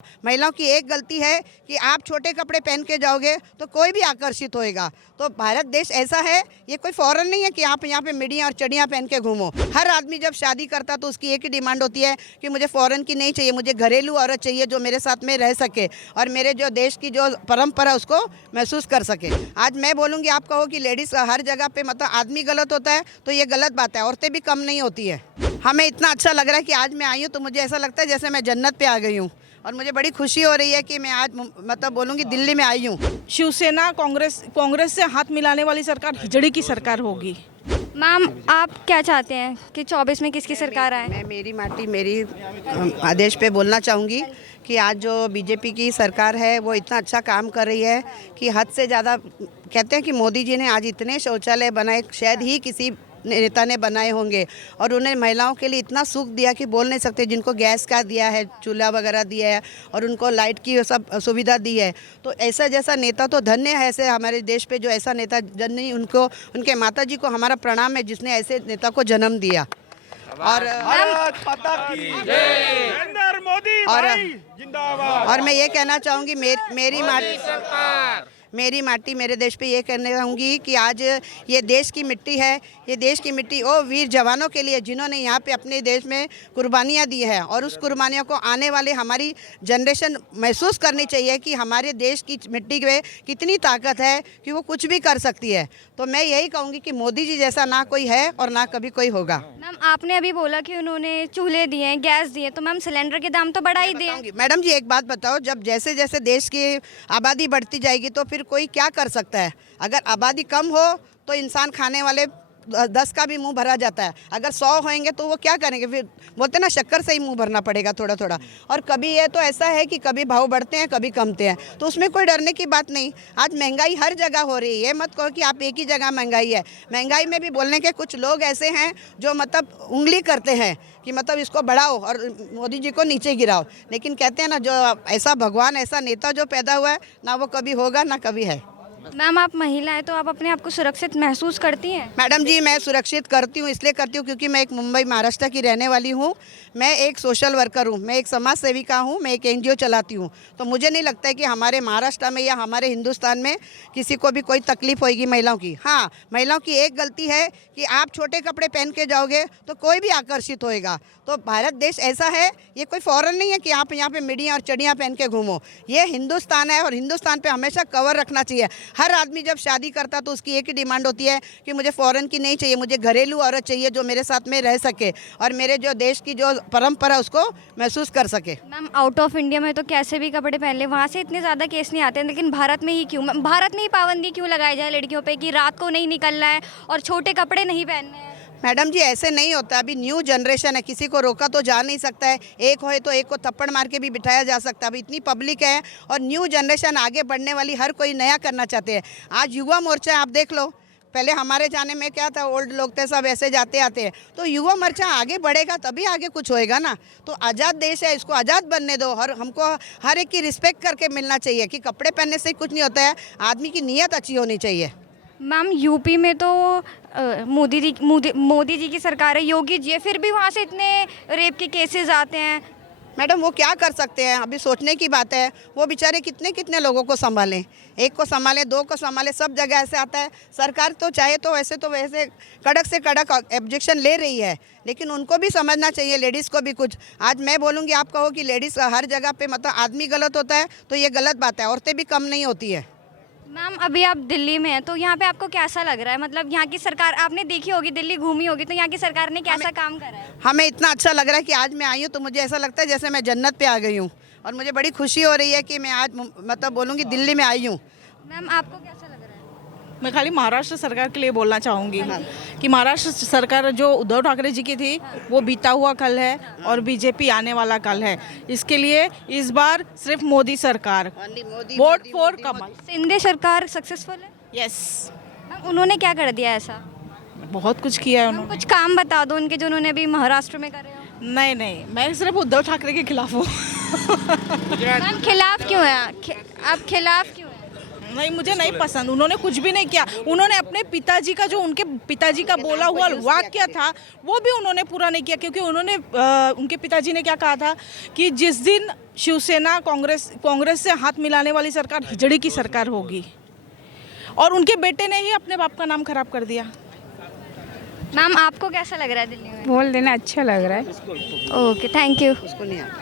महिलाओं की एक गलती है कि आप छोटे कपड़े पहन के जाओगे तो कोई भी आकर्षित होएगा। तो भारत देश ऐसा है, ये कोई फॉरेन नहीं है कि आप यहाँ पे मिडियाँ और चड़ियाँ पहन के घूमो। हर आदमी जब शादी करता तो उसकी एक ही डिमांड होती है कि मुझे फॉरेन की नहीं चाहिए, मुझे घरेलू औरत चाहिए जो मेरे साथ में रह सके और मेरे जो देश की जो परंपरा उसको महसूस कर सके। आज मैं बोलूँगी, आप कहो कि लेडीज़ हर जगह पे मतलब आदमी गलत होता है तो ये गलत बात है, औरतें भी कम नहीं होती है। हमें इतना अच्छा लग रहा है कि आज मैं आई हूँ तो मुझे ऐसा लगता है जैसे मैं जन्नत पे आ गई हूँ और मुझे बड़ी खुशी हो रही है कि मैं आज मतलब बोलूँगी दिल्ली में आई हूँ। शिवसेना कांग्रेस से हाथ मिलाने वाली सरकार हिजड़ी की सरकार होगी। मैम, आप क्या चाहते हैं कि 24 में किसकी सरकार आए? मैं मेरी माटी मेरी आदेश पे बोलना चाहूँगी कि आज जो बीजेपी की सरकार है वो इतना अच्छा काम कर रही है कि हद से ज़्यादा। कहते हैं कि मोदी जी ने आज इतने शौचालय बनाए, शायद ही किसी नेता ने बनाए होंगे, और उन्हें महिलाओं के लिए इतना सुख दिया कि बोल नहीं सकते। जिनको गैस का दिया है, चूल्हा वगैरह दिया है और उनको लाइट की सब सुविधा दी है। तो ऐसा जैसा नेता तो धन्य है, ऐसे हमारे देश पे जो ऐसा नेता जन्म, उनको उनके माता जी को हमारा प्रणाम है जिसने ऐसे नेता को जन्म दिया। और मैं ये कहना चाहूँगी, मेरी माटी मेरे देश पे ये कहना चाहूँगी कि आज ये देश की मिट्टी है, ये देश की मिट्टी वो वीर जवानों के लिए जिन्होंने यहाँ पे अपने देश में कुर्बानियाँ दी है, और उस कुर्बानियों को आने वाले हमारी जनरेशन महसूस करनी चाहिए कि हमारे देश की मिट्टी में कितनी ताकत है कि वो कुछ भी कर सकती है। तो मैं यही कहूँगी कि मोदी जी जैसा ना कोई है और ना कभी कोई होगा। मैम, आपने अभी बोला कि उन्होंने चूल्हे दिए, गैस दिए, तो मैम सिलेंडर के दाम तो बढ़ा ही दिए। मैडम जी एक बात बताओ, जब जैसे जैसे देश की आबादी बढ़ती जाएगी तो फिर कोई क्या कर सकता है? अगर आबादी कम हो तो इंसान खाने वाले 10 का भी मुंह भरा जाता है, अगर 100 होंगे तो वो क्या करेंगे? फिर बोलते ना शक्कर से ही मुंह भरना पड़ेगा थोड़ा थोड़ा। और कभी ये तो ऐसा है कि कभी भाव बढ़ते हैं कभी कमते हैं, तो उसमें कोई डरने की बात नहीं। आज महंगाई हर जगह हो रही है, मत कहो कि आप एक ही जगह महंगाई है। महंगाई में भी बोलने के कुछ लोग ऐसे हैं जो मतलब उंगली करते हैं कि मतलब इसको बढ़ाओ और मोदी जी को नीचे गिराओ। लेकिन कहते हैं ना, जो ऐसा भगवान ऐसा नेता जो पैदा हुआ है ना, वो कभी होगा ना कभी है। मैम, आप महिला हैं तो आप अपने आप को सुरक्षित महसूस करती हैं? मैडम जी, मैं सुरक्षित करती हूँ, इसलिए करती हूँ क्योंकि मैं एक मुंबई महाराष्ट्र की रहने वाली हूँ। मैं एक सोशल वर्कर हूँ, मैं एक समाज सेविका हूँ, मैं एक एनजीओ चलाती हूँ। तो मुझे नहीं लगता है कि हमारे महाराष्ट्र में या हमारे हिंदुस्तान में किसी को भी कोई तकलीफ होगी महिलाओं की। हाँ, महिलाओं की एक गलती है कि आप छोटे कपड़े पहन के जाओगे तो कोई भी आकर्षित होएगा। तो भारत देश ऐसा है, ये कोई फॉरेन नहीं है कि आप यहाँ पे मिडियाँ और चड़ियाँ पहन के घूमो। ये हिंदुस्तान है और हिंदुस्तान पे हमेशा कवर रखना चाहिए। हर आदमी जब शादी करता तो उसकी एक ही डिमांड होती है कि मुझे फॉरेन की नहीं चाहिए, मुझे घरेलू औरत चाहिए जो मेरे साथ में रह सके और मेरे जो देश की जो परंपरा उसको महसूस कर सके। मैम, आउट ऑफ इंडिया में तो कैसे भी कपड़े पहन ले, वहाँ से इतने ज़्यादा केस नहीं आते हैं, लेकिन भारत में ही क्यों? भारत में ही पाबंदी क्यों लगाई जाए लड़कियों पे कि रात को नहीं निकलना है और छोटे कपड़े नहीं पहनने हैं? मैडम जी, ऐसे नहीं होता। अभी न्यू जनरेशन है, किसी को रोका तो जा नहीं सकता है। एक होए तो एक को थप्पड़ मार के भी बिठाया जा सकता है। अभी इतनी पब्लिक है और न्यू जनरेशन आगे बढ़ने वाली, हर कोई नया करना चाहते हैं। आज युवा मोर्चा आप देख लो, पहले हमारे जाने में क्या था, ओल्ड लोग थे सब ऐसे जाते आते हैं। तो युवा मोर्चा आगे बढ़ेगा तभी आगे कुछ होएगा ना। तो आज़ाद देश है, इसको आज़ाद बनने दो और हमको हर एक की रिस्पेक्ट करके मिलना चाहिए कि कपड़े पहनने से कुछ नहीं होता है, आदमी की नीयत अच्छी होनी चाहिए। मैम, यूपी में तो मोदी जी की सरकार है, योगी जी है, फिर भी वहाँ से इतने रेप के केसेस आते हैं। मैडम, वो क्या कर सकते हैं? अभी सोचने की बात है, वो बेचारे कितने कितने लोगों को संभालें, एक को संभालें, दो को संभालें, सब जगह ऐसे आता है। सरकार तो चाहे तो वैसे कड़क से कड़क ऑब्जेक्शन ले रही है, लेकिन उनको भी समझना चाहिए, लेडीज़ को भी कुछ। आज मैं बोलूँगी, आप कहो कि लेडीज़ हर जगह पे मतलब आदमी गलत होता है तो ये गलत बात है, औरतें भी कम नहीं होती है। मैम, अभी आप दिल्ली में हैं तो यहाँ पे आपको कैसा लग रहा है? मतलब यहाँ की सरकार आपने देखी होगी, दिल्ली घूमी होगी, तो यहाँ की सरकार ने कैसा काम करा है? हमें इतना अच्छा लग रहा है कि आज मैं आई हूँ तो मुझे ऐसा लगता है जैसे मैं जन्नत पे आ गई हूँ और मुझे बड़ी खुशी हो रही है कि मैं आज मतलब बोलूँगी दिल्ली में आई हूँ। मैम, आपको कैसा लग रहा है? मैं खाली महाराष्ट्र सरकार के लिए बोलना चाहूँगी कि महाराष्ट्र सरकार जो उद्धव ठाकरे जी की थी वो बीता हुआ कल है और बीजेपी आने वाला कल है। इसके लिए इस बार सिर्फ मोदी सरकार, वोट फॉर कमल। शिंदे सरकार सक्सेसफुल है? यस, मैम, उन्होंने क्या कर दिया ऐसा? बहुत कुछ किया है मैम, उन्होंने। कुछ काम बता दो उनके जो उन्होंने अभी महाराष्ट्र में करे हो। नहीं, मैं सिर्फ उद्धव ठाकरे के खिलाफ हूँ। मैम, खिलाफ क्यों है? आप खिलाफ क्यों है? नहीं, मुझे नहीं पसंद। उन्होंने कुछ भी नहीं किया। उन्होंने अपने पिताजी का जो उनके पिताजी का बोला हुआ वाक्य था वो भी उन्होंने पूरा नहीं किया, क्योंकि उन्होंने उनके पिताजी ने क्या कहा था कि जिस दिन शिवसेना कांग्रेस से हाथ मिलाने वाली सरकार हिजड़ी की सरकार होगी, और उनके बेटे ने ही अपने बाप का नाम खराब कर दिया। मैम आपको कैसा लग रहा है दिल्ली में? बोल देना अच्छा लग रहा है। Okay, thank you. उसको नहीं आता।